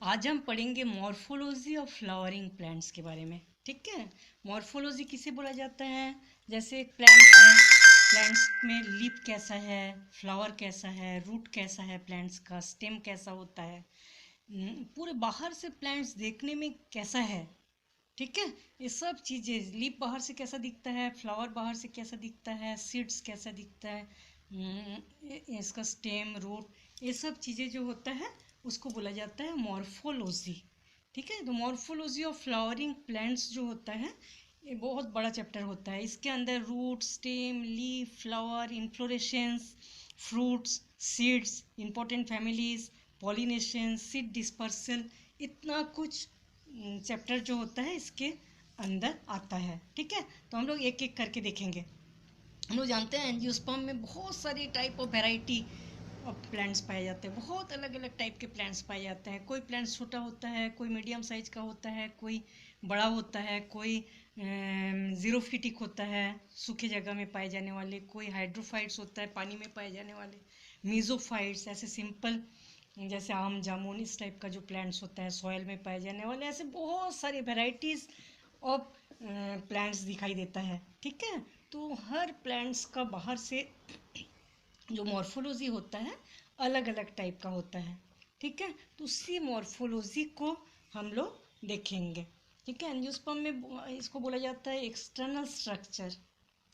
आज हम पढ़ेंगे मॉर्फोलॉजी ऑफ फ्लावरिंग प्लांट्स के बारे में। ठीक है, मॉर्फोलॉजी किसे बोला जाता है? जैसे एक प्लांट्स है, प्लांट्स में लीफ कैसा है, फ्लावर कैसा है, रूट कैसा है, प्लांट्स का स्टेम कैसा होता है, पूरे बाहर से प्लांट्स देखने में कैसा है। ठीक है, ये सब चीज़ें, लीफ बाहर से कैसा दिखता है, फ्लावर बाहर से कैसा दिखता है, सीड्स कैसा दिखता है, इसका स्टेम, रूट, ये सब चीज़ें जो होता है उसको बोला जाता है मॉर्फोलॉजी। ठीक है, तो मॉर्फोलॉजी ऑफ फ्लावरिंग प्लांट्स जो होता है ये बहुत बड़ा चैप्टर होता है। इसके अंदर root, stem, leaf, flower, inflorescences, fruits, seeds, important families, pollination, seed dispersal, इतना कुछ चैप्टर जो होता है इसके अंदर आता है। ठीक है, तो हम लोग एक एक करके देखेंगे। हम लोग जानते हैं एंजियोस्पर्म में बहुत सारी type of variety of plants पाए जाते हैं, बहुत अलग अलग टाइप के प्लांट्स पाए जाते हैं। कोई प्लांट्स छोटा होता है, कोई मीडियम साइज का होता है, कोई बड़ा होता है, कोई जीरोफिटिक होता है, सूखे जगह में पाए जाने वाले, कोई हाइड्रोफाइट्स होता है, पानी में पाए जाने वाले, मीजोफाइट्स ऐसे सिंपल जैसे आम जामुन इस टाइप का जो प्लांट्स होता है सॉयल में पाए जाने वाले, ऐसे बहुत सारी वेराइटीज ऑफ प्लांट्स दिखाई देता है। ठीक है, तो हर प्लांट्स का बाहर से जो मॉर्फोलॉजी होता है अलग अलग टाइप का होता है। ठीक है, तो उसी मॉर्फोलॉजी को हम लोग देखेंगे। ठीक है, एंजियोस्पर्म में इसको बोला जाता है एक्सटर्नल स्ट्रक्चर।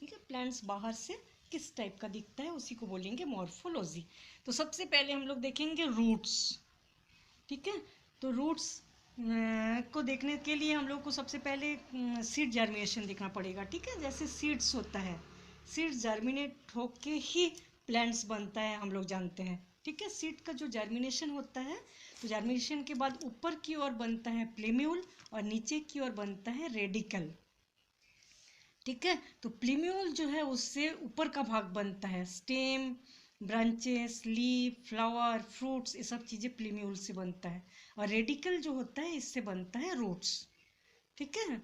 ठीक है, प्लांट्स बाहर से किस टाइप का दिखता है उसी को बोलेंगे मॉर्फोलॉजी। तो सबसे पहले हम लोग देखेंगे रूट्स। ठीक है, तो रूट्स को देखने के लिए हम लोग को सबसे पहले सीड जर्मिनेशन देखना पड़ेगा। ठीक है, जैसे सीड्स होता है, सीड्स जर्मिनेट होके ही प्लांट्स बनता है, हम लोग जानते हैं। ठीक है, सीड का जो जर्मिनेशन होता है, तो जर्मिनेशन के बाद ऊपर की ओर बनता है प्लेम्यूल और नीचे की ओर बनता है रेडिकल। ठीक है, तो प्लीम्यूल जो है उससे ऊपर का भाग बनता है, stem, branches, leaf, flower, fruits, ये सब चीज़ें प्लीम्यूल से बनता है। और रेडिकल जो होता है इससे बनता है रूट्स। ठीक है,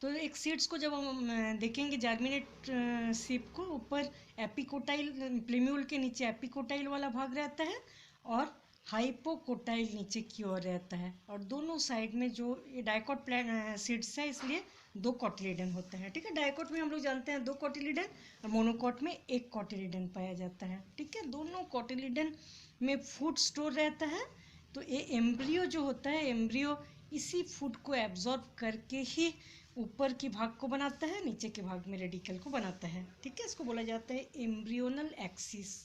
तो एक सीड्स को जब हम देखेंगे जर्मिनेट सीप को, ऊपर एपिकोटाइल, प्लीम्यूल के नीचे एपिकोटाइल वाला भाग रहता है और हाइपोकोटाइल नीचे की ओर रहता है, और दोनों साइड में जो ये डाइकोट प्लांट सीड्स है इसलिए दो कॉटिलिडन होते हैं। ठीक है, डाइकोट में हम लोग जानते हैं दो कॉटिलिडन, और मोनोकोट में एक कॉटिलिडन पाया जाता है। ठीक है, दोनों कॉटिलिडन में फूड स्टोर रहता है। तो ये एम्ब्रियो जो होता है, एम्ब्रियो इसी फूड को एब्जॉर्ब करके ही ऊपर के भाग को बनाता है, नीचे के भाग में रेडिकल को बनाता है। ठीक है, इसको बोला जाता है एम्ब्रियोनल एक्सिस।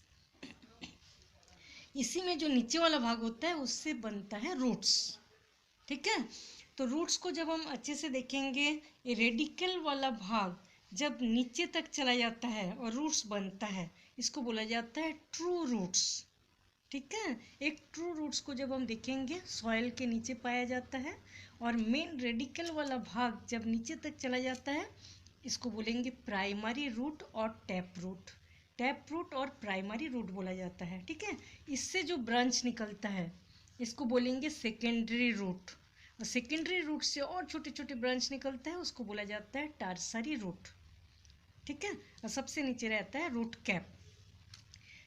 इसी में जो नीचे वाला भाग होता है उससे बनता है रूट्स। ठीक है, तो रूट्स को जब हम अच्छे से देखेंगे, ये रेडिकल वाला भाग जब नीचे तक चला जाता है और रूट्स बनता है, इसको बोला जाता है ट्रू रूट्स। ठीक है, एक ट्रू रूट्स को जब हम देखेंगे सॉइल के नीचे पाया जाता है, और मेन रेडिकल वाला भाग जब नीचे तक चला जाता है इसको बोलेंगे प्राइमरी रूट और टैप रूट। टैप रूट और प्राइमरी रूट बोला जाता है। ठीक है, इससे जो ब्रांच निकलता है इसको बोलेंगे सेकेंडरी रूट, और सेकेंडरी रूट से और छोटे छोटे ब्रांच निकलता है उसको बोला जाता है टर्सरी रूट। ठीक है, और सबसे नीचे रहता है रूट कैप।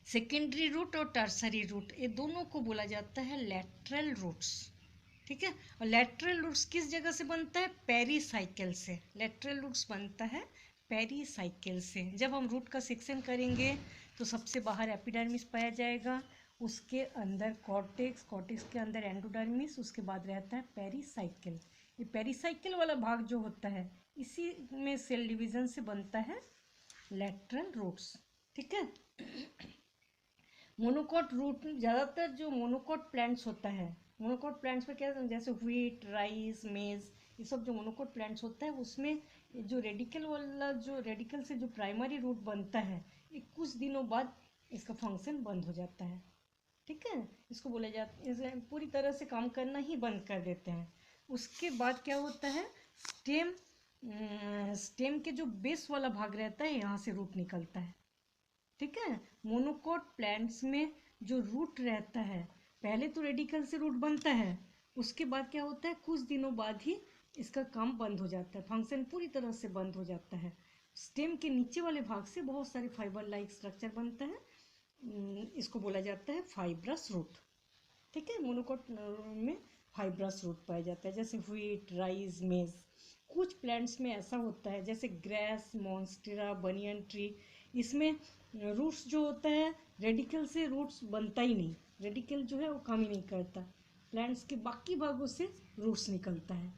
सेकेंडरी रूट और टर्सरी रूट ये दोनों को बोला जाता है लैटरल रूट्स। ठीक है, और लैटरल रूट्स किस जगह से बनता है? पेरीसाइकिल से। लैटरल रूट्स बनता है पेरीसाइकिल से। जब हम रूट का सेक्शन करेंगे तो सबसे बाहर एपिडर्मिस पाया जाएगा, उसके अंदर कॉर्टेक्स, कॉर्टेक्स के अंदर एंडोडर्मिस, उसके बाद रहता है पेरीसाइकिल। ये पेरीसाइकिल वाला भाग जो होता है इसी में सेल डिवीजन से बनता है लैटरल रूट्स। ठीक है, मोनोकोट रूट, ज़्यादातर जो मोनोकोट प्लांट्स होता है, मोनोकोट प्लांट्स में क्या, जैसे व्हीट, राइस, मेज, ये सब जो मोनोकोट प्लांट्स होता है उसमें जो रेडिकल वाला, जो रेडिकल से जो प्राइमरी रूट बनता है, ये कुछ दिनों बाद इसका फंक्शन बंद हो जाता है। ठीक है, इसको बोला जाता है, इसे पूरी तरह से काम करना ही बंद कर देते हैं। उसके बाद क्या होता है, स्टेम, स्टेम के जो बेस वाला भाग रहता है यहाँ से रूट निकलता है। ठीक है, मोनोकोट प्लांट्स में जो रूट रहता है, पहले तो रेडिकल से रूट बनता है, उसके बाद क्या होता है कुछ दिनों बाद ही इसका काम बंद हो जाता है, फंक्शन पूरी तरह से बंद हो जाता है। स्टेम के नीचे वाले भाग से बहुत सारे फाइबर लाइक स्ट्रक्चर बनता है, इसको बोला जाता है फाइब्रस रूट। ठीक है, मोनोकोट में फाइब्रस रूट पाया जाता है, जैसे व्हीट, राइस, मेज। कुछ प्लांट्स में ऐसा होता है जैसे ग्रास, मॉन्स्टेरा, बनियन ट्री, इसमें रूट्स जो होता है रेडिकल से रूट्स बनता ही नहीं, रेडिकल जो है वो काम ही नहीं करता, प्लांट्स के बाकी भागों से रूट्स निकलता है,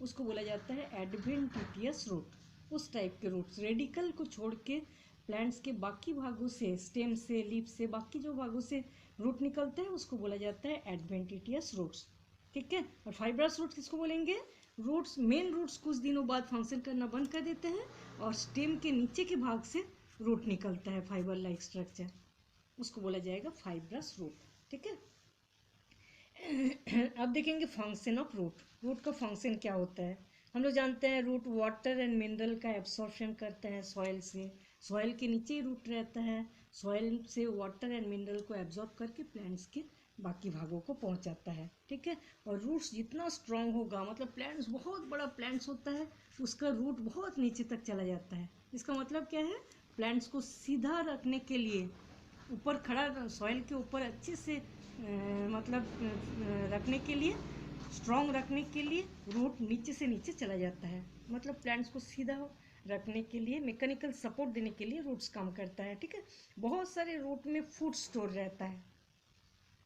उसको बोला जाता है एडवेंटिटियस रूट। उस टाइप के रूट्स रेडिकल को छोड़ के प्लांट्स के बाकी भागों से, स्टेम से, लीफ से, बाकी जो भागों से रूट निकलते हैं उसको बोला जाता है एडवेंटिटियस रूट्स। ठीक है, और फाइब्रस रूट्स किसको बोलेंगे? रूट्स, मेन रूट्स कुछ दिनों बाद फंक्शन करना बंद कर देते हैं और स्टेम के नीचे के भाग से रूट निकलता है, फाइबर लाइक स्ट्रक्चर, उसको बोला जाएगा फाइब्रस रूट। ठीक है, अब देखेंगे फंक्शन ऑफ रूट। रूट का फंक्शन क्या होता है? हम लोग जानते हैं रूट वाटर एंड मिनरल का एब्सॉर्प्शन करते हैं सॉइल से, सॉइल के नीचे ही रूट रहता है, सॉइल से वाटर एंड मिनरल को एब्जॉर्ब करके प्लांट्स के बाकी भागों को पहुंचाता है। ठीक है, और रूट्स जितना स्ट्रांग होगा, मतलब प्लांट्स बहुत बड़ा प्लांट्स होता है, उसका रूट बहुत नीचे तक चला जाता है। इसका मतलब क्या है? प्लांट्स को सीधा रखने के लिए, ऊपर खड़ा सॉइल के ऊपर अच्छे से रखने के लिए, स्ट्रांग रखने के लिए रूट नीचे से नीचे चला जाता है। मतलब प्लांट्स को सीधा रखने के लिए, मैकेनिकल सपोर्ट देने के लिए रूट्स काम करता है। ठीक है, बहुत सारे रूट में फूड स्टोर रहता है।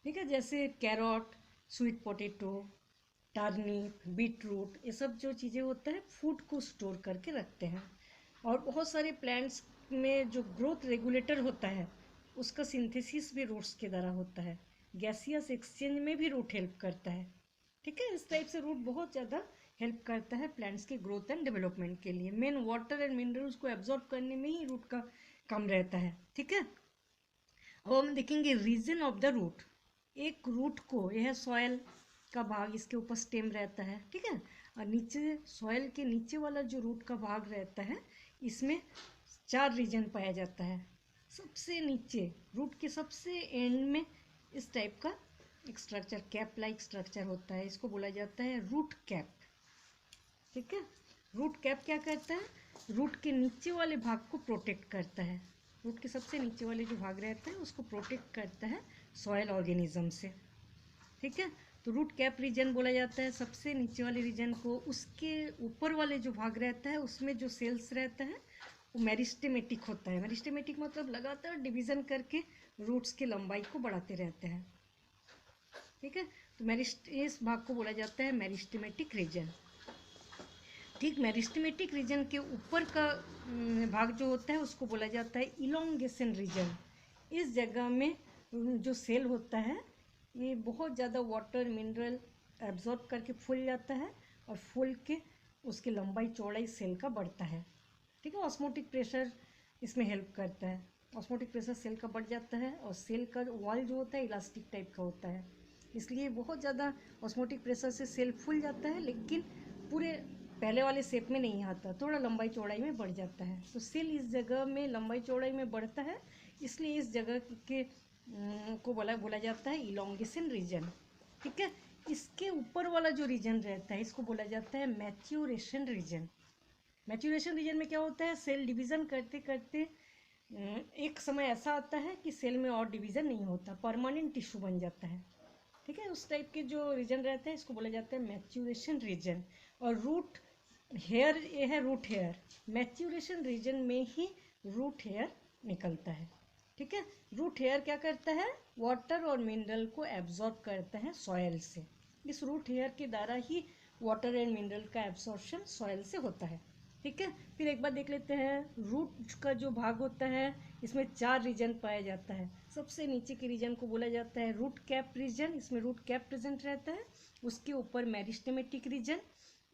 ठीक है, जैसे carrot, sweet potato, turnip, beetroot, ये सब जो चीज़ें होता है फूड को स्टोर करके रखते हैं। और बहुत सारे प्लांट्स में जो ग्रोथ रेगुलेटर होता है उसका सिंथेसिस भी रूट्स के द्वारा होता है। गैसियस एक्सचेंज में भी रूट हेल्प करता है। ठीक है, इस टाइप से रूट बहुत ज़्यादा हेल्प करता है प्लांट्स के ग्रोथ एंड डेवलपमेंट के लिए। मेन वाटर एंड मिनरल्स को एब्जॉर्ब करने में ही रूट का काम रहता है। ठीक है, अब हम देखेंगे रीजन ऑफ द रूट। एक रूट को, यह सॉयल का भाग, इसके ऊपर स्टेम रहता है। ठीक है, और नीचे सॉयल के नीचे वाला जो रूट का भाग रहता है, इसमें 4 रीजन पाया जाता है। सबसे नीचे रूट के सबसे एंड में इस टाइप का एक स्ट्रक्चर, कैप लाइक स्ट्रक्चर होता है, इसको बोला जाता है रूट कैप। ठीक है, रूट कैप क्या करता है? रूट के नीचे वाले भाग को प्रोटेक्ट करता है। रूट के सबसे नीचे वाले जो भाग रहता है उसको प्रोटेक्ट करता है सॉयल ऑर्गेनिज्म से। ठीक है, तो रूट कैप रीजन बोला जाता है सबसे नीचे वाले रीजन को। उसके ऊपर वाले जो भाग रहता है उसमें जो सेल्स रहता है वो मेरिस्टेमेटिक होता है। मेरिस्टेमेटिक मतलब लगातार डिवीजन करके रूट्स की लंबाई को बढ़ाते रहते हैं। ठीक है, तो इस भाग को बोला जाता है मेरिस्टेमेटिक रीजन। ठीक, मेरिस्टेमेटिक रीजन के ऊपर का भाग जो होता है उसको बोला जाता है इलोंगेशन रीजन। इस जगह में जो सेल होता है ये बहुत ज़्यादा वाटर मिनरल एब्जॉर्ब करके फूल जाता है और फूल के उसकी लंबाई चौड़ाई सेल का बढ़ता है। ठीक है, ऑस्मोटिक प्रेशर इसमें हेल्प करता है। ऑस्मोटिक प्रेशर सेल का बढ़ जाता है और सेल का वॉल जो होता है इलास्टिक टाइप का होता है, इसलिए बहुत ज़्यादा ऑस्मोटिक प्रेशर से सेल फूल जाता है, लेकिन पूरे पहले वाले शेप में नहीं आता, थोड़ा लंबाई चौड़ाई में बढ़ जाता है। तो सेल इस जगह में लंबाई चौड़ाई में बढ़ता है, इसलिए इस जगह के को बोला जाता है इलोंगेशन रीजन। ठीक है, इसके ऊपर वाला जो रीजन रहता है इसको बोला जाता है मैच्योरेशन रीजन। मैच्योरेशन रीजन में क्या होता है? सेल डिवीज़न करते करते एक समय ऐसा आता है कि सेल में और डिवीज़न नहीं होता, परमानेंट टिश्यू बन जाता है। ठीक है, उस टाइप के जो रीजन रहते हैं इसको बोला जाता है मैच्योरेशन रीजन। और रूट हेयर, ये है रूट हेयर, मैच्योरेशन रीजन में ही रूट हेयर निकलता है। ठीक है, रूट हेयर क्या करता है? वाटर और मिनरल को एब्जॉर्ब करता है सॉयल से। इस रूट हेयर के द्वारा ही वाटर एंड मिनरल का एब्सॉर्प्शन सॉयल से होता है। ठीक है, फिर एक बार देख लेते हैं रूट का जो भाग होता है इसमें 4 रीजन पाया जाता है। सबसे नीचे के रीजन को बोला जाता है रूट कैप रीजन, इसमें रूट कैप प्रेजेंट रहता है। उसके ऊपर मेरिस्टेमेटिक रीजन,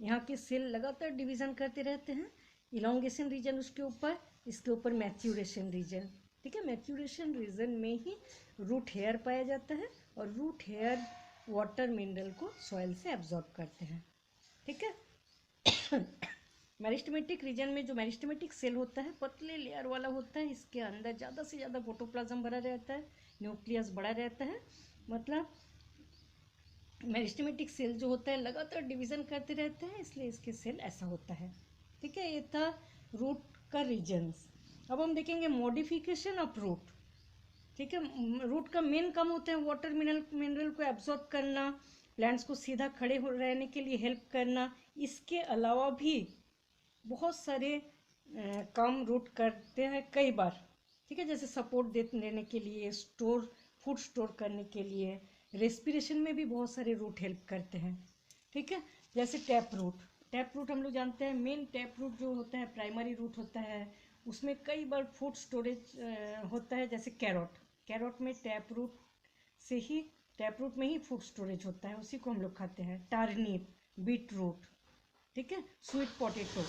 यहाँ के सेल लगातार डिवीजन करते रहते हैं। इलोंगेशन रीजन उसके ऊपर, इसके ऊपर मैच्योरेशन रीजन। ठीक है, मैच्योरेशन रीजन में ही रूट हेयर पाया जाता है और रूट हेयर वाटर मिनरल को सॉइल से एब्जॉर्ब करते हैं। ठीक है, मेरिस्टेमेटिक रीजन में जो मेरिस्टेमेटिक सेल होता है पतले लेयर वाला होता है, इसके अंदर ज़्यादा से ज़्यादा प्रोटोप्लाज्म भरा रहता है, न्यूक्लियस बड़ा रहता है। मतलब मेरिस्टेमेटिक सेल जो होता है लगातार डिवीजन करते रहते हैं, इसलिए इसके सेल ऐसा होता है। ठीक है, ये था रूट का रीजन्स। अब हम देखेंगे मॉडिफिकेशन ऑफ रूट। ठीक है, रूट का मेन काम होता है वाटर मिनरल को एब्जॉर्ब करना प्लांट्स को सीधा खड़े हो रहने के लिए हेल्प करना। इसके अलावा भी बहुत सारे काम रूट करते हैं कई बार, ठीक है, जैसे सपोर्ट देने के लिए, फूड स्टोर करने के लिए, रेस्पिरेशन में भी बहुत सारे रूट हेल्प करते हैं, ठीक है। जैसे टैप रूट हम लोग जानते हैं, मेन टैप रूट जो होता है प्राइमरी रूट होता है, उसमें कई बार फूड स्टोरेज होता है। जैसे कैरोट में टैप रूट में ही फूड स्टोरेज होता है, उसी को हम लोग खाते हैं। टार्निप, बीट रूट, ठीक है, स्वीट पोटैटो,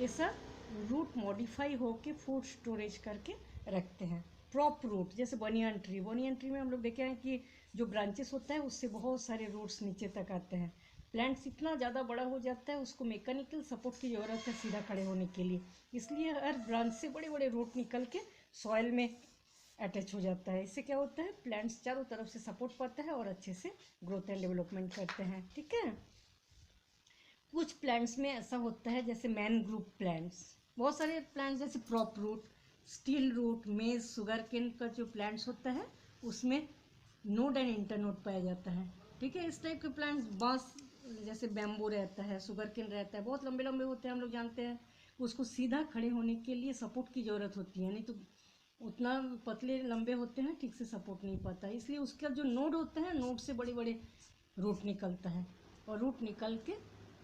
ये सब रूट मॉडिफाई होके फूड स्टोरेज करके रखते हैं। प्रॉप रूट जैसे बनियन ट्री में हम लोग देखे हैं कि जो ब्रांचेस होता है उससे बहुत सारे रूट्स नीचे तक आते हैं। प्लांट्स इतना ज़्यादा बड़ा हो जाता है, उसको मैकेनिकल सपोर्ट की ज़रूरत है सीधा खड़े होने के लिए, इसलिए हर ब्रांच से बड़े बड़े रूट निकल के सॉइल में अटैच हो जाता है। इससे क्या होता है, प्लांट्स चारों तरफ से सपोर्ट पाता है और अच्छे से ग्रोथ एंड डेवलपमेंट करते हैं, ठीक है। कुछ प्लांट्स में ऐसा होता है जैसे मैनग्रूव प्लांट्स, बहुत सारे प्लांट्स जैसे प्रॉप रूट, स्टील रूट, मेज, शुगर केन का जो प्लांट्स होता है उसमें नोड एंड इंटरनोड पाया जाता है, ठीक है। इस टाइप के प्लांट्स, बांस जैसे बैम्बू रहता है, शुगर केन रहता है, बहुत लंबे लंबे होते हैं, हम लोग जानते हैं। उसको सीधा खड़े होने के लिए सपोर्ट की ज़रूरत होती है, नहीं तो उतना पतले लंबे होते हैं, ठीक से सपोर्ट नहीं पाता है, इसलिए उसका जो नोड होता है, नोड से बड़े बड़े रूट निकलता है और रूट निकल के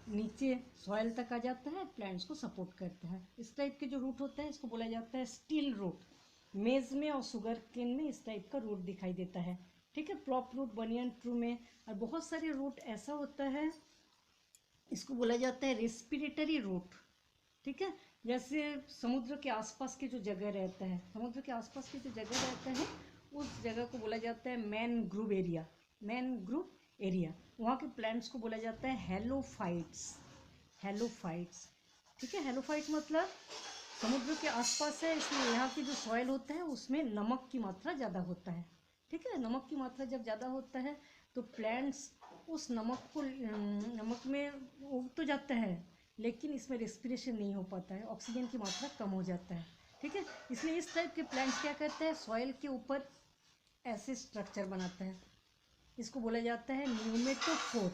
नीचे सॉइल तक आ जाता है, प्लांट्स को सपोर्ट करता है। इस टाइप के जो रूट होता है इसको बोला जाता है स्टील रूट। मेज में और शुगर केन में इस टाइप का रूट दिखाई देता है, ठीक है। प्रॉप रूट बनियन ट्रू में, और बहुत सारे रूट ऐसा होता है, इसको बोला जाता है रेस्पिरेटरी रूट, ठीक है। जैसे समुद्र के आसपास के जो जगह रहता है, समुद्र के आसपास की जो जगह रहता है उस जगह को बोला जाता है मैनग्रूव एरिया। वहाँ के प्लांट्स को बोला जाता है हेलोफाइट्स, ठीक है। हेलोफाइट मतलब समुद्र के आसपास है, इसलिए यहाँ की जो सॉइल होता है उसमें नमक की मात्रा ज़्यादा होता है, ठीक है। नमक की मात्रा जब ज़्यादा होता है तो प्लांट्स उस नमक में उग तो जाता है, लेकिन इसमें रेस्पिरेशन नहीं हो पाता है, ऑक्सीजन की मात्रा कम हो जाता है, ठीक है। इसलिए इस टाइप के प्लांट्स क्या करते हैं, सॉइल के ऊपर ऐसे स्ट्रक्चर बनाता है, इसको बोला जाता है न्यूमेटोफोर।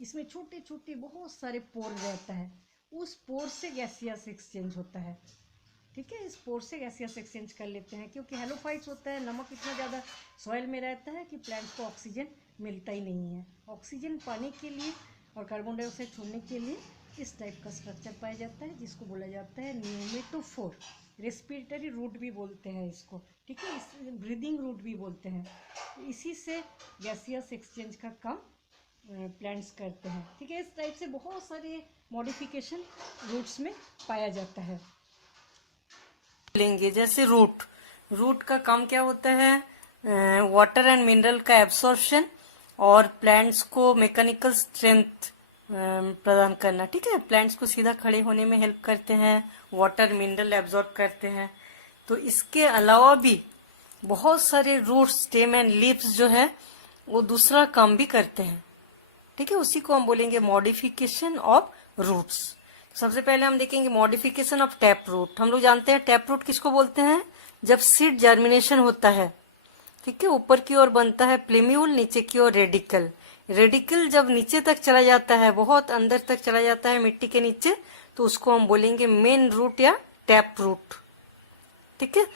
इसमें छोटे छोटे बहुत सारे पोर रहता है, उस पोर से गैसियस एक्सचेंज होता है, ठीक है। इस पोर से गैसियस एक्सचेंज कर लेते हैं, क्योंकि हेलोफाइट्स होता है, नमक इतना ज़्यादा सॉइल में रहता है कि प्लांट्स को ऑक्सीजन मिलता ही नहीं है। ऑक्सीजन पाने के लिए और कार्बन डाइऑक्साइड छोड़ने के लिए इस टाइप का स्ट्रक्चर पाया जाता है, जिसको बोला जाता है न्यूमेटोफोर। रेस्पिरेटरी रूट भी बोलते हैं इसको, ठीक है, इस ब्रीदिंग रूट भी बोलते हैं। इसी से गैसियस एक्सचेंज का काम प्लांट्स करते हैं, ठीक है। इस टाइप से बहुत सारे मॉडिफिकेशन रूट्स में पाया जाता है। लेंगे जैसे रूट का काम क्या होता है, वाटर एंड मिनरल का एब्सॉर्प्शन और प्लांट्स को मैकेनिकल स्ट्रेंथ प्रदान करना, ठीक है। प्लांट्स को सीधा खड़े होने में हेल्प करते हैं, वाटर मिनरल एब्सॉर्ब करते हैं। तो इसके अलावा भी बहुत सारे रूट्स, स्टेम एंड लीव्स जो है वो दूसरा काम भी करते हैं, ठीक है। उसी को हम बोलेंगे मॉडिफिकेशन ऑफ रूट्स। सबसे पहले हम देखेंगे मॉडिफिकेशन ऑफ टैप रूट। हम लोग जानते हैं टैप रूट किसको बोलते हैं, जब सीड जर्मिनेशन होता है, ठीक है, ऊपर की ओर बनता है प्लेम्यूल, नीचे की ओर रेडिकल। रेडिकल जब नीचे तक चला जाता है, बहुत अंदर तक चला जाता है मिट्टी के नीचे, तो उसको हम बोलेंगे मेन रूट या टैप रूट, ठीक है।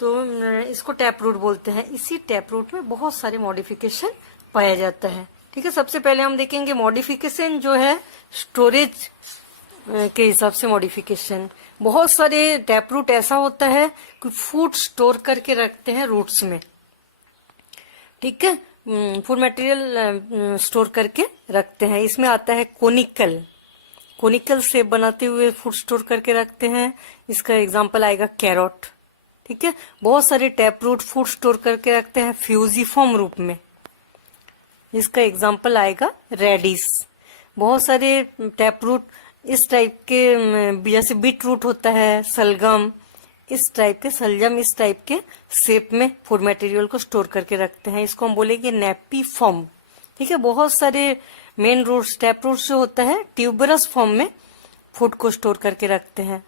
तो इसको टैप रूट बोलते हैं। इसी टैप रूट में बहुत सारे मॉडिफिकेशन पाया जाता है, ठीक है। सबसे पहले हम देखेंगे मॉडिफिकेशन जो है स्टोरेज के हिसाब से मॉडिफिकेशन। बहुत सारे टैप रूट ऐसा होता है कि फूड स्टोर करके रखते हैं रूट्स में, ठीक है, फूड मटेरियल स्टोर करके रखते हैं। इसमें आता है कोनिकल शेप बनाते हुए फूड स्टोर करके रखते हैं। इसका एग्जांपल आएगा कैरोट, ठीक है। बहुत सारे टैप रूट फूड स्टोर करके रखते हैं फ्यूजिफॉर्म रूप में, इसका एग्जांपल आएगा रेडिस। बहुत सारे टैप रूट इस टाइप के, जैसे बीट रूट होता है, सलजम इस टाइप के शेप में फूड मटेरियल को स्टोर करके रखते हैं, इसको हम बोलेंगे नेपी फॉर्म, ठीक है। बहुत सारे मेन रूट्स, टैप रूट्स जो होता है ट्यूबरस फॉर्म में फूड को स्टोर करके रखते हैं,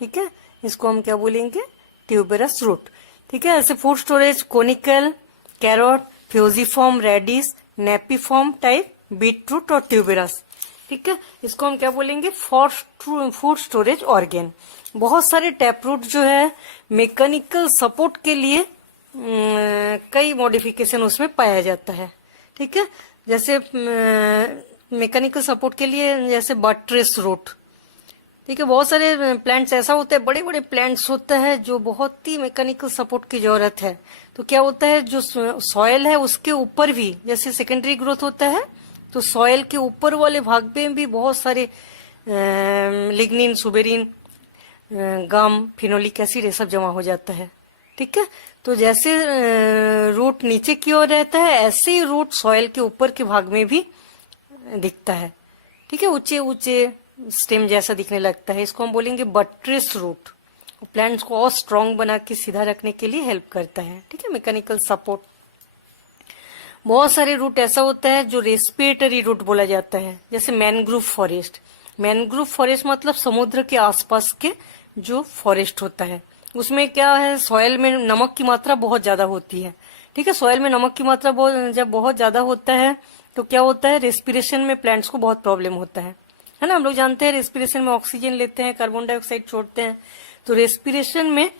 ठीक है। इसको हम क्या बोलेंगे, ट्यूबरस रूट, ठीक है। ऐसे food storage conical, carrot, fusiform, radish, napiform type beetroot और ट्यूबेरस। ठीक है, इसको हम क्या बोलेंगे, फॉर फूड स्टोरेज ऑर्गेन। बहुत सारे टैप रूट जो है मैकेनिकल सपोर्ट के लिए कई मॉडिफिकेशन उसमें पाया जाता है। ठीक है, जैसे मैकेनिकल सपोर्ट के लिए जैसे बट्रेस रूट। ठीक है, बहुत सारे प्लांट्स ऐसा होता है, बड़े बड़े प्लांट्स होता है जो बहुत ही मैकेनिकल सपोर्ट की जरूरत है। तो क्या होता है, जो सॉयल है उसके ऊपर भी जैसे सेकेंडरी ग्रोथ होता है, तो सॉयल के ऊपर वाले भाग में भी बहुत सारे लिग्निन, सुबेरिन, गम, फिनोलिक एसिड ये सब जमा हो जाता है। ठीक है, तो जैसे रूट नीचे की ओर रहता है, ऐसे ही रूट सॉयल के ऊपर के भाग में भी दिखता है। ठीक है, ऊंचे ऊंचे स्टेम जैसा दिखने लगता है, इसको हम बोलेंगे बट्रेस रूट। प्लांट्स को और स्ट्रांग बना के सीधा रखने के लिए हेल्प करता है। ठीक है, मैकेनिकल सपोर्ट। बहुत सारे रूट ऐसा होता है जो रेस्पिरेटरी रूट बोला जाता है, जैसे मैनग्रोव फॉरेस्ट। मैनग्रोव फॉरेस्ट मतलब समुद्र के आसपास के जो फॉरेस्ट होता है, उसमें क्या है, सॉयल में नमक की मात्रा बहुत ज्यादा होती है। ठीक है, सॉयल में नमक की मात्रा जब बहुत ज्यादा होता है तो क्या होता है, रेस्पिरेशन में प्लांट्स को बहुत प्रॉब्लम होता है ना। हम लोग जानते हैं रेस्पिरेशन में ऑक्सीजन लेते हैं, कार्बन डाइऑक्साइड छोड़ते हैं, तो रेस्पिरेशन में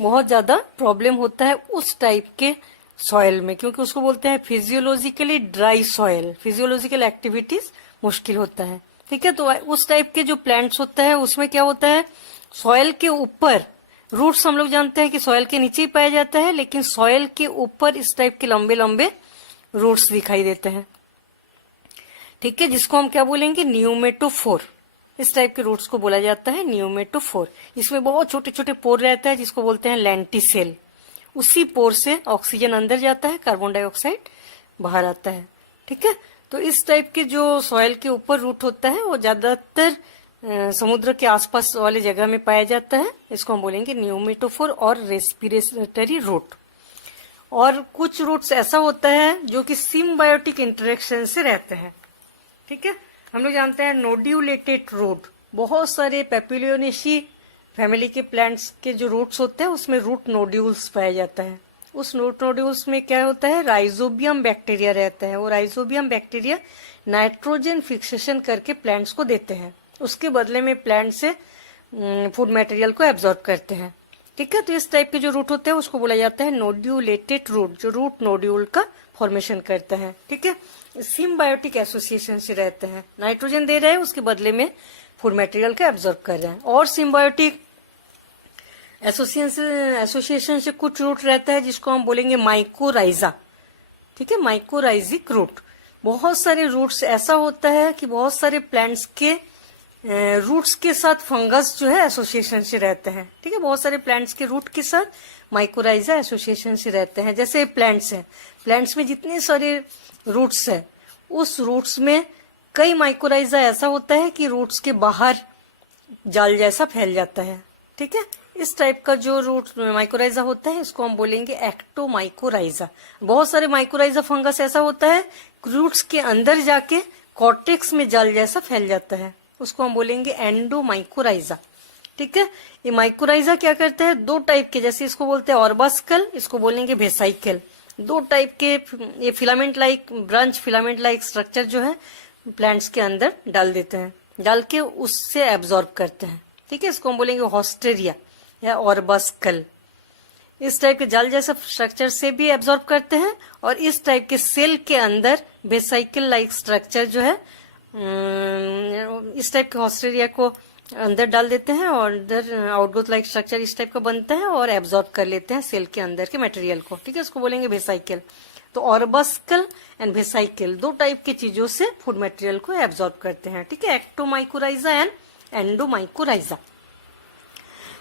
बहुत ज्यादा प्रॉब्लम होता है उस टाइप के सॉयल में, क्योंकि उसको बोलते हैं physiologically dry soil. Physiological activities मुश्किल होता है। ठीक है, तो उस टाइप के जो प्लांट्स होता है उसमें क्या होता है, सॉयल के ऊपर रूट्स हम लोग जानते हैं कि सॉयल के नीचे ही पाया जाता है, लेकिन सॉयल के ऊपर इस टाइप के लंबे लंबे रूट्स दिखाई देते हैं। ठीक है, जिसको हम क्या बोलेंगे, न्यूमेटोफोर। इस टाइप के रूट्स को बोला जाता है न्यूमेटोफोर। इसमें बहुत छोटे छोटे पोर रहता है जिसको बोलते हैं लेंटिसेल। उसी पोर से ऑक्सीजन अंदर जाता है, कार्बन डाइऑक्साइड बाहर आता है। ठीक है, तो इस टाइप के जो सॉयल के ऊपर रूट होता है वो ज्यादातर समुद्र के आसपास वाले जगह में पाया जाता है। इसको हम बोलेंगे न्यूमेटोफोर और रेस्पिरेटरी रूट। और कुछ रूट्स ऐसा होता है जो कि सिम्बायोटिक इंटरेक्शन से रहते हैं। ठीक है, हम लोग जानते हैं नोड्यूलेटेड रूट। बहुत सारे पेपिलियोनेसी फैमिली के प्लांट्स के जो रूट्स होते हैं उसमें रूट नोड्यूल्स पाया जाता है। उस रूट नोड्यूल्स में क्या होता है, राइजोबियम बैक्टीरिया रहता है। वो राइजोबियम बैक्टीरिया नाइट्रोजन फिक्सेशन करके प्लांट्स को देते हैं, उसके बदले में प्लांट से फूड मटेरियल को एब्जॉर्ब करते हैं। ठीक है, तो इस टाइप के जो रूट होते हैं उसको बोला जाता है नोड्यूलेटेड रूट, जो रूट नोड्यूल का फॉर्मेशन करते हैं। ठीक है, सिम्बायोटिक एसोसिएशन से रहते हैं, नाइट्रोजन दे रहे हैं, उसके बदले में फूड मटेरियल को एब्जॉर्ब कर रहे हैं। और सिम्बायोटिक एसोसिएशन से कुछ रूट रहता है जिसको हम बोलेंगे माइकोराइजा। ठीक है, माइकोराइजिक रूट। बहुत सारे रूट्स ऐसा होता है कि बहुत सारे प्लांट्स के रूट्स के साथ फंगस जो है एसोसिएशन से रहते हैं। ठीक है, बहुत सारे प्लांट्स के रूट के साथ माइकोराइजा एसोसिएशन से रहते हैं। जैसे प्लांट्स हैं, प्लांट्स में जितने सारे रूट्स है, उस रूट्स में कई माइकोराइजा ऐसा होता है कि रूट्स के बाहर जाल जैसा फैल जाता है। ठीक है, इस टाइप का जो रूट माइकोराइजा होता है इसको हम बोलेंगे एक्टोमाइकोराइजा। बहुत सारे माइकोराइजा फंगस ऐसा होता है रूट्स के अंदर जाके कॉर्टेक्स में जाल जैसा फैल जाता है, उसको हम बोलेंगे एंडोमाइकोराइजा। ठीक है, ये माइकोराइजा क्या करते हैं, दो टाइप के, जैसे इसको बोलते हैं ऑर्बास्कल, इसको बोलेंगे वेसाइकल। दो टाइप के ये filament like branch, filament like structure जो है प्लांट्स के अंदर डाल देते हैं, डाल के उससे एब्जॉर्ब करते हैं। ठीक है, इसको हम बोलेंगे हॉस्टेरिया या ऑर्बास्कल। इस टाइप के जाल जैसा स्ट्रक्चर से भी एब्जॉर्ब करते हैं, और इस टाइप के सेल के अंदर वेसाइकल लाइक स्ट्रक्चर जो है, इस टाइप के हॉस्टेरिया को अंदर डाल देते हैं और अंदर आउटग्रोथ लाइक स्ट्रक्चर इस टाइप का बनता है और एब्जॉर्ब कर लेते हैं सेल के अंदर के मटेरियल को। ठीक है, उसको बोलेंगे वेसाइकल। तो ऑर्बास्कल एंड वेसाइकल दो टाइप की चीजों से फूड मटेरियल को एब्जॉर्ब करते हैं। ठीक है, एक्टोमाइकोराइजा एंड एंडोमाइकोराइजा,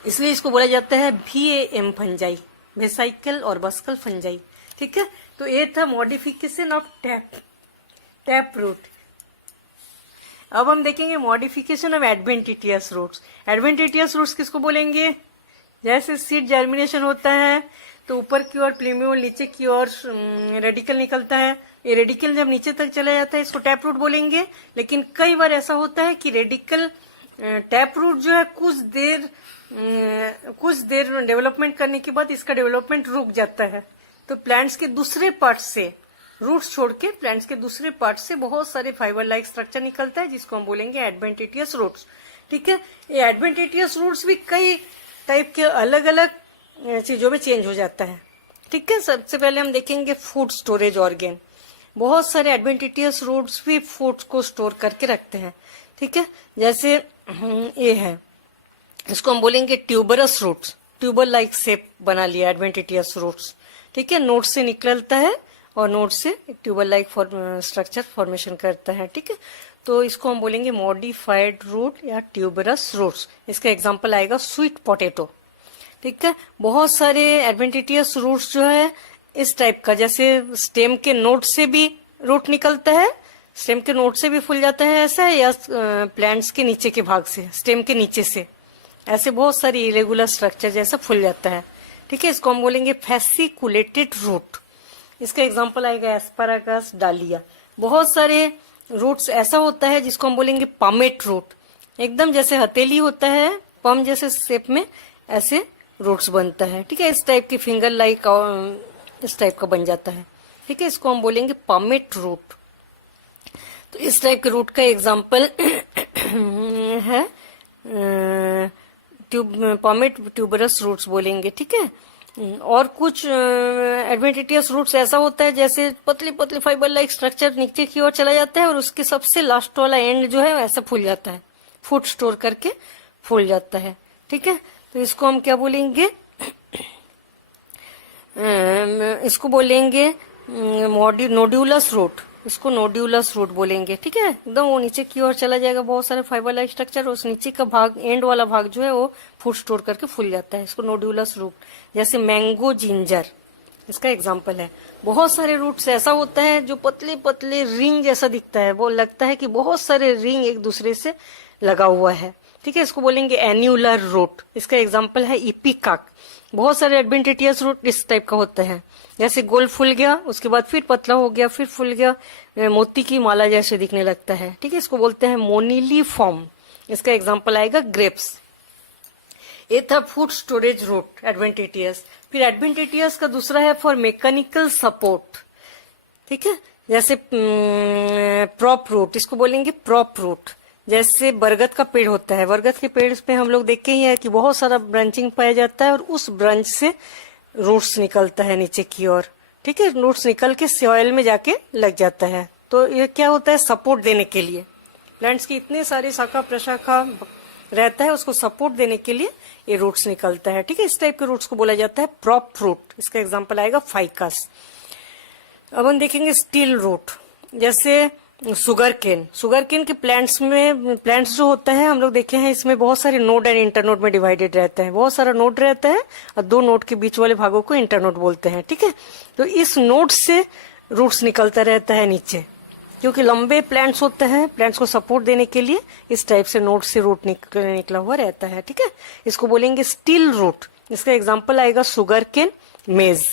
इसलिए इसको बोला जाता है VAM फंजाई, वेसाइकल ऑर्बास्कल फंजाई। ठीक है, तो ये था मॉडिफिकेशन ऑफ टैप रूट। अब हम देखेंगे modification of adventitious roots. Adventitious roots किसको बोलेंगे, जैसे सीड जर्मिनेशन होता है तो ऊपर की ओर प्लूम्यूल, नीचे की ओर रेडिकल निकलता है। ये रेडिकल जब नीचे तक चला जाता है इसको टैप रूट बोलेंगे। लेकिन कई बार ऐसा होता है कि रेडिकल टैप रूट जो है कुछ देर डेवलपमेंट करने के बाद इसका डेवलपमेंट रुक जाता है, तो प्लांट्स के दूसरे पार्ट से रूट्स छोड़ के प्लांट्स के दूसरे पार्ट से बहुत सारे फाइबर लाइक स्ट्रक्चर निकलता है जिसको हम बोलेंगे एडवेंटिटियस रूट्स। ठीक है, ये एडवेंटिटियस रूट्स भी कई टाइप के अलग अलग चीजों में चेंज हो जाता है। ठीक है, सबसे पहले हम देखेंगे फूड स्टोरेज ऑर्गेन। बहुत सारे एडवेंटिटियस रूट्स भी फूड को स्टोर करके रखते हैं। ठीक है, जैसे ये है, इसको हम बोलेंगे tuberous roots, tuber like shape बना लिया एडवेंटिटियस रूट्स। ठीक है, नोड से निकलता है और नोड से एक ट्यूबर लाइक स्ट्रक्चर फॉर्मेशन करता है। ठीक है, तो इसको हम बोलेंगे मॉडिफाइड रूट या ट्यूबरस रूट्स। इसका एग्जांपल आएगा स्वीट पोटैटो। ठीक है, बहुत सारे एडवेंटिटियस रूट्स जो है इस टाइप का, जैसे स्टेम के नोड से भी रूट निकलता है, स्टेम के नोड से भी फूल जाता है ऐसा, या प्लांट्स के नीचे के भाग से, स्टेम के नीचे से, ऐसे बहुत सारी इरेगुलर स्ट्रक्चर जैसा फूल जाता है। ठीक है, इसको हम बोलेंगे फैसिकुलेटेड रूट। इसका एग्जांपल आएगा एस्पारागस, डालिया। बहुत सारे रूट्स ऐसा होता है जिसको हम बोलेंगे पमेट रूट, एकदम जैसे हथेली होता है, पम जैसे शेप में ऐसे रूट्स बनता है। ठीक है, इस टाइप की फिंगर लाइक इस टाइप का बन जाता है। ठीक है, इसको हम बोलेंगे पमेट रूट। तो इस टाइप के रूट का एग्जांपल है पमेट ट्यूबरस रूट्स बोलेंगे। ठीक है, और कुछ एडवेंटिटियस रूट्स ऐसा होता है जैसे पतली पतली फाइबर लाइक स्ट्रक्चर नीचे की ओर चला जाता है और उसके सबसे लास्ट वाला एंड जो है ऐसा फूल जाता है, फूड स्टोर करके फूल जाता है। ठीक है, तो इसको हम क्या बोलेंगे, इसको बोलेंगे नोड्यूलस रूट, इसको नोड्यूलस रूट बोलेंगे। ठीक है, एकदम वो नीचे की ओर चला जाएगा, बहुत सारे फाइबर लाइक स्ट्रक्चर, उस नीचे का भाग, एंड वाला भाग जो है वो फूड स्टोर करके फूल जाता है, इसको नोड्यूलस रूट। जैसे मैंगो जिंजर इसका एग्जांपल है। बहुत सारे रूट्स ऐसा होता है जो पतले पतले रिंग जैसा दिखता है, वो लगता है कि बहुत सारे रिंग एक दूसरे से लगा हुआ है। ठीक है, इसको बोलेंगे एन्यूलर रूट। इसका एग्जांपल है इपिकाक। बहुत सारे एडवेंटिटियस रूट इस टाइप का होता है, जैसे गोल फूल गया, उसके बाद फिर पतला हो गया, फिर फूल गया, मोती की माला जैसे दिखने लगता है। ठीक है, इसको बोलते हैं मोनिलीफॉर्म। इसका एग्जांपल आएगा ग्रेप्स। ये था फूड स्टोरेज रूट एडवेंटिटियस। फिर एडवेंटिटियस का दूसरा है फॉर मैकेनिकल सपोर्ट। ठीक है, जैसे प्रॉप रूट, इसको बोलेंगे प्रॉप रूट। जैसे बरगद का पेड़ होता है, बरगद के पेड़ पे हम लोग देखे ही है कि बहुत सारा ब्रांचिंग पाया जाता है और उस ब्रांच से रूट्स निकलता है नीचे की ओर। ठीक है, रूट्स निकल के सॉइल में जाके लग जाता है। तो ये क्या होता है, सपोर्ट देने के लिए, प्लांट्स की इतने सारी शाखा प्रशाखा रहता है, उसको सपोर्ट देने के लिए ये रूट्स निकलता है। ठीक है, इस टाइप के रूट्स को बोला जाता है प्रॉप रूट। इसका एग्जांपल आएगा फाइकस। अब हम देखेंगे स्टील रूट, जैसे शुगर केन के प्लांट्स जो होता है हम लोग देखे हैं, इसमें बहुत सारे नोड एंड इंटरनोड में डिवाइडेड रहते हैं। बहुत सारा नोड रहता है और दो नोड के बीच वाले भागों को इंटरनोड बोलते हैं। ठीक है, तो इस नोड से रूट्स निकलता रहता है नीचे, क्योंकि लंबे प्लांट्स होते हैं, प्लांट्स को सपोर्ट देने के लिए इस टाइप से नोड से रूट निकला हुआ रहता है। ठीक है, इसको बोलेंगे स्टील रूट। इसका एग्जाम्पल आएगा शुगर केन, मेज।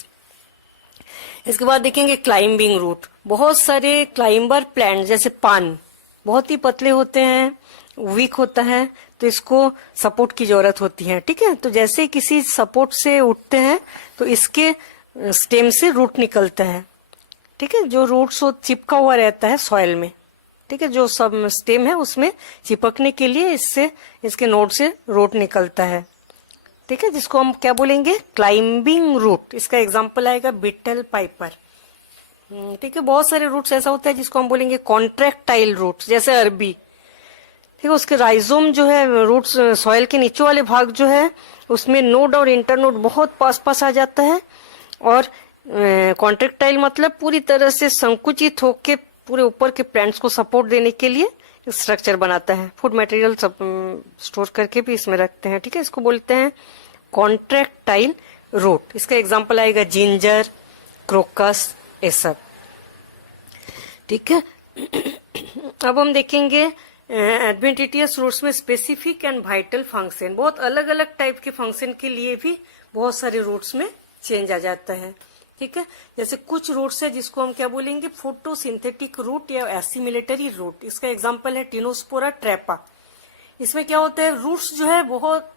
इसके बाद देखेंगे क्लाइंबिंग रूट। बहुत सारे क्लाइंबर प्लांट जैसे पान बहुत ही पतले होते हैं, वीक होता है, तो इसको सपोर्ट की जरूरत होती है। ठीक है, तो जैसे किसी सपोर्ट से उठते हैं तो इसके स्टेम से रूट निकलता है। ठीक है, जो रूट्स चिपका हुआ रहता है सॉइल में। ठीक है, जो सब स्टेम है उसमें चिपकने के लिए इससे इसके नोड से रूट निकलता है। ठीक है, जिसको हम क्या बोलेंगे, क्लाइंबिंग रूट। इसका एग्जांपल आएगा बिटल पाइपर। ठीक है, बहुत सारे रूट्स ऐसा होता है जिसको हम बोलेंगे कॉन्ट्रैक्टाइल रूट्स, जैसे अरबी। ठीक है, उसके राइजोम जो है, रूट्स सॉइल के नीचे वाले भाग जो है उसमें नोड और इंटरनोड बहुत पास पास आ जाता है, और कॉन्ट्रैक्टाइल मतलब पूरी तरह से संकुचित होके पूरे ऊपर के प्लांट्स को सपोर्ट देने के लिए स्ट्रक्चर बनाता है। फूड मटेरियल सब स्टोर करके भी इसमें रखते हैं। ठीक है, इसको बोलते हैं कॉन्ट्रैक्टाइल रूट। इसका एग्जांपल आएगा जिंजर, क्रोकस, ये सब। ठीक है, अब हम देखेंगे एडवेंटिटियस रूट्स में स्पेसिफिक एंड वाइटल फंक्शन। बहुत अलग अलग टाइप के फंक्शन के लिए भी बहुत सारे रूट्स में चेंज आ जाता है। ठीक है, जैसे कुछ रूट्स है जिसको हम क्या बोलेंगे, फोटोसिंथेटिक रूट या एसिमिलेटरी रूट। इसका एग्जांपल है टिनोस्पोरा ट्रेपा। इसमें क्या होता है, रूट्स जो है बहुत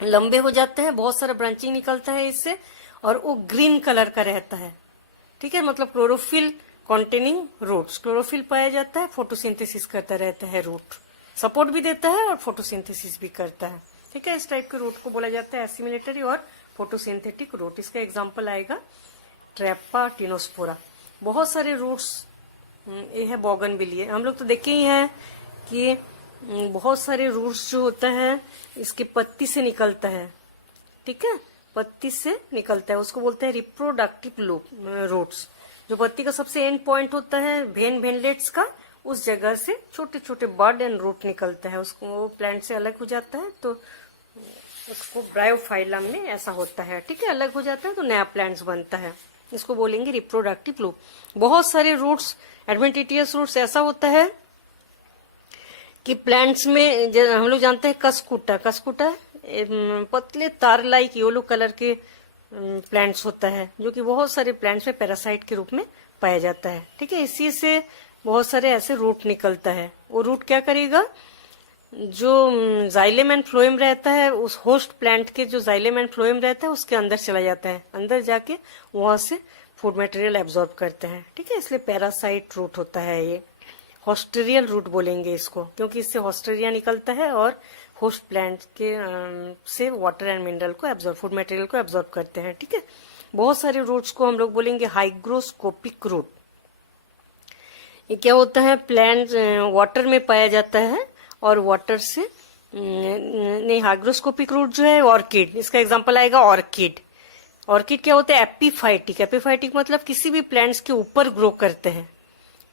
लंबे हो जाते हैं, बहुत सारा ब्रांचिंग निकलता है इससे, और वो ग्रीन कलर का रहता है। ठीक है, मतलब क्लोरोफिल कॉन्टेनिंग रूट्स। क्लोरोफिल पाया जाता है, फोटोसिंथेसिस करता रहता है रूट, सपोर्ट भी देता है और फोटोसिंथेसिस भी करता है। ठीक है, इस टाइप के रूट को बोला जाता है एसिमिलेटरी और फोटोसिंथेटिक रूट। इसका एग्जाम्पल आएगा ट्रैपाटिनोस्पोरा। बहुत सारे रूट्स, ये है बोगनविलिया। हम लोग तो देखे ही हैं कि बहुत सारे रूट्स जो होता है इसके पत्ती से निकलता है। ठीक है, पत्ती से निकलता है, उसको बोलते हैं रिप्रोडक्टिव रूट्स। जो पत्ती का सबसे एंड पॉइंट होता है वेनलेट्स का, उस जगह से छोटे छोटे बड एंड रूट निकलता है, उसको वो प्लांट से अलग हो जाता है, तो उसको ब्रायोफाइलम में ऐसा होता है। ठीक है, अलग हो जाता है तो नया प्लांट्स बनता है, इसको बोलेंगे रिप्रोडक्टिव लूप। बहुत सारे रूट्स, एडवेंटिटियस रूट्स ऐसा होता है कि प्लांट्स में हम लोग जानते हैं कसकुटा पतले तार लाइक येलो कलर के प्लांट्स होता है, जो कि बहुत सारे प्लांट्स में पैरासाइट के रूप में पाया जाता है। ठीक है, इसी से बहुत सारे ऐसे रूट निकलता है। वो रूट क्या करेगा, जो जाइलम एंड फ्लोएम रहता है, उस होस्ट प्लांट के जो जाइलम एंड फ्लोएम रहता है उसके अंदर चला जाता है, अंदर जाके वहां से फूड मटेरियल एब्जॉर्ब करते हैं। ठीक है, इसलिए पैरासाइट रूट होता है ये। हॉस्टेरियल रूट बोलेंगे इसको, क्योंकि इससे हॉस्टेरिया निकलता है और होस्ट प्लांट के से वाटर एंड मिनरल को एब्जॉर्ब, फूड मटेरियल को एब्जॉर्ब करते हैं। ठीक है, बहुत सारे रूट्स को हम लोग बोलेंगे हाइग्रोस्कोपिक रूट। ये क्या होता है, प्लांट वाटर में पाया जाता है और वाटर से नहीं, हाइग्रोस्कोपिक रूट जो है ऑर्किड, इसका एग्जांपल आएगा ऑर्किड। ऑर्किड क्या होता है, एपिफाइटिक। एपिफाइटिक मतलब किसी भी प्लांट्स के ऊपर ग्रो करते हैं।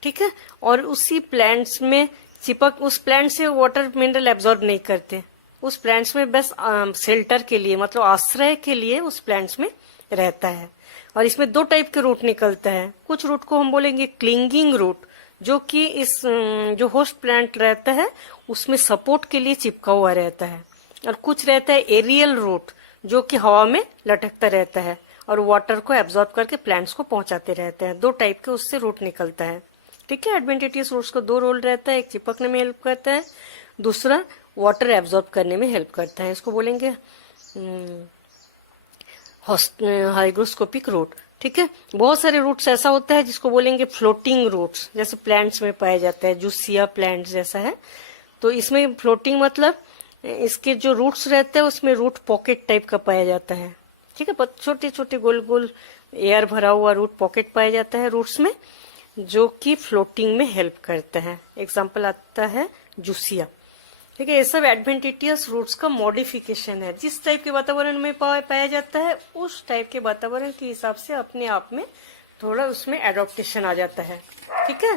ठीक है, और उसी प्लांट्स में चिपक, उस प्लांट से वाटर मिनरल एब्जॉर्ब नहीं करते, उस प्लांट्स में बस शेल्टर के लिए, मतलब आश्रय के लिए उस प्लांट्स में रहता है। और इसमें दो टाइप के रूट निकलता है। कुछ रूट को हम बोलेंगे क्लिंगिंग रूट, जो कि इस जो होस्ट प्लांट रहता है उसमें सपोर्ट के लिए चिपका हुआ रहता है। और कुछ रहता है एरियल रूट, जो कि हवा में लटकता रहता है और वाटर को एब्जॉर्ब करके प्लांट्स को पहुंचाते रहते हैं। दो टाइप के उससे रूट निकलता है। ठीक है, एडवेंटिटियस रूट्स का दो रोल रहता है, एक चिपकने में हेल्प करता है, दूसरा वाटर एब्जॉर्ब करने में हेल्प करता है। इसको बोलेंगे हाइग्रोस्कोपिक रूट। ठीक है, बहुत सारे रूट्स ऐसा होता है जिसको बोलेंगे फ्लोटिंग रूट्स, जैसे प्लांट्स में पाया जाता है, जूसिया प्लांट जैसा है। तो इसमें फ्लोटिंग मतलब इसके जो रूट्स रहते हैं उसमें रूट पॉकेट टाइप का पाया जाता है। ठीक है, छोटे छोटे गोल गोल एयर भरा हुआ रूट पॉकेट पाया जाता है रूट्स में, जो कि फ्लोटिंग में हेल्प करता है। एग्जाम्पल आता है जूसिया। ठीक है, ये सब एडवेंटिटियस रूट्स का मॉडिफिकेशन है। जिस टाइप के वातावरण में पाया जाता है उस टाइप के वातावरण के हिसाब से अपने आप में थोड़ा उसमें एडॉप्टेशन आ जाता है। ठीक है।